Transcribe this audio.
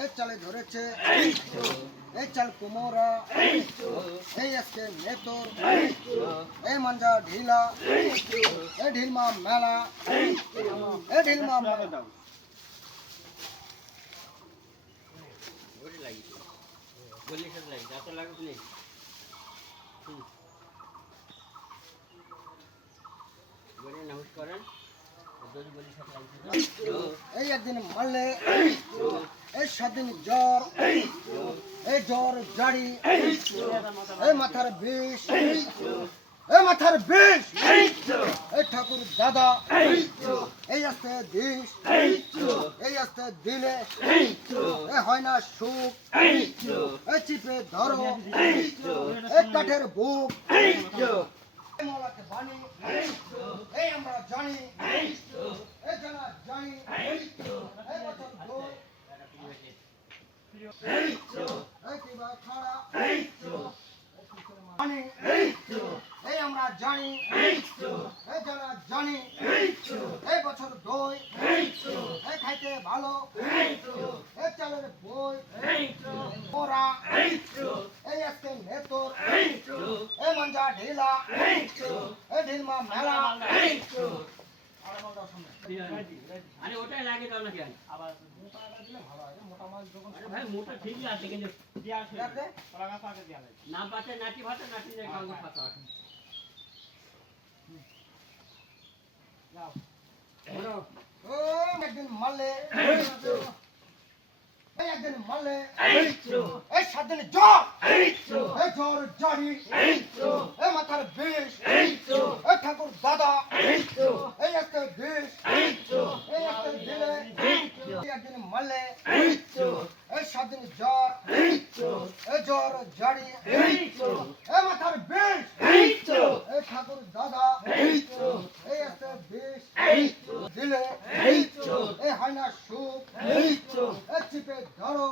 এই চালে ধরেছে এই চাল কুমোরা এই আজকে নেতর এই মাঞ্জা ঢিলা এই ঢিলমা মেলা এই ঢিলমা মেলা নমস্কার এই একদিন মারলে এই 7 দিন জ্বর এই জ্বর জাড়ি এই মাথার বিষ এই মাথার বিষ এই ঠাকুর দাদা এই আসতে দিস এই আসতে দিলে এই হয় না সুখ এই চিপে ধরো এই কাঠের বুক মলাকে বাণী এই আমরা জানি এই জানা জানি এই বছর ভোর এই কিবা খাড়া বাণী এই আমরা জানি এই জানা জানি এই বছর দই এই খাইতে ভালো এই চালের বই ওরা এই আজকে নেতর এই মাঞ্জা ঢিলা এই ঢিলমা মেলা আরে ওটাই লাগে দাও নাকি আবার মোটাটা দিলে ভালো হয় মোটা মাছ যখন ভাই মোটা ঠিকই আছে কিন্তু দিয়া আছে পরাগা পাকে দিয়া লাগে না পাতে নাটি ভাতে নাটি না খাওয়া পাতা যাও ও একদিন মারলে এই একদিন মারলে এই 7 দিন জ্বর এই জ্বর জারি এই মাথার বিষ এই ঠাকুর দাদা এই একটা বিষ এই একটা দিলে এই একদিন মারলে এই 7 দিন জ্বর এই জ্বর জারি এই মাথার বিষ এই ঠাকুর দাদা এই একটা বিষ দিলে এই হয় না সুখ এই চিপে ধরো